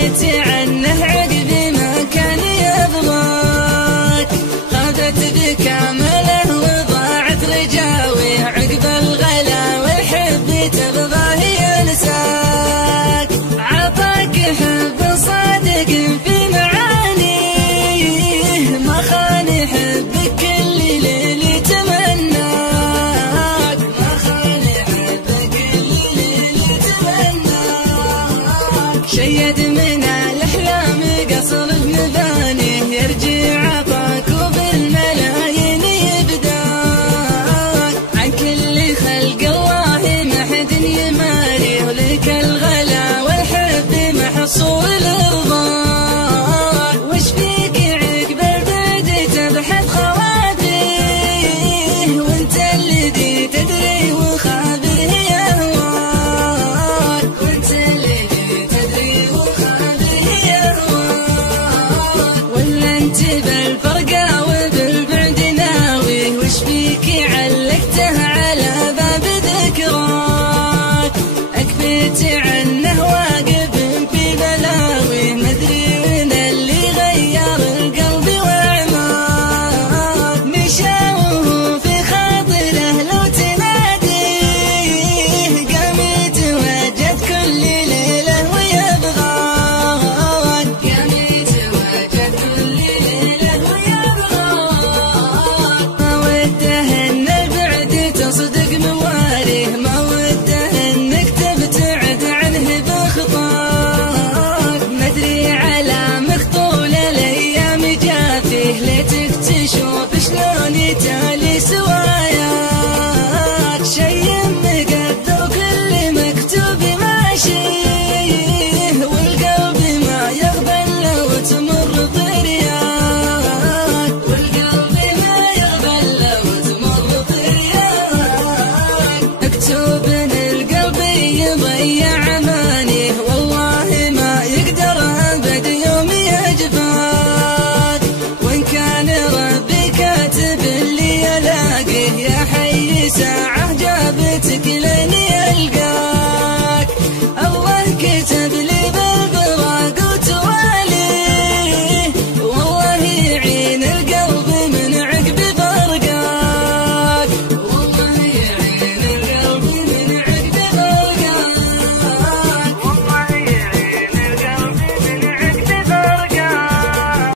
دريتي عنه عقب ما كان يبغاك، خافت بك امله وضاعت رجاوي عقب الغلا والحب تبغاه ينساك. عطاك حب صادق في معانيه، ما خان حبك كل ليل تمناك، ما خان حبك كل ليل تمناك. شيد من الاحلام قصر بمبانيه يرجع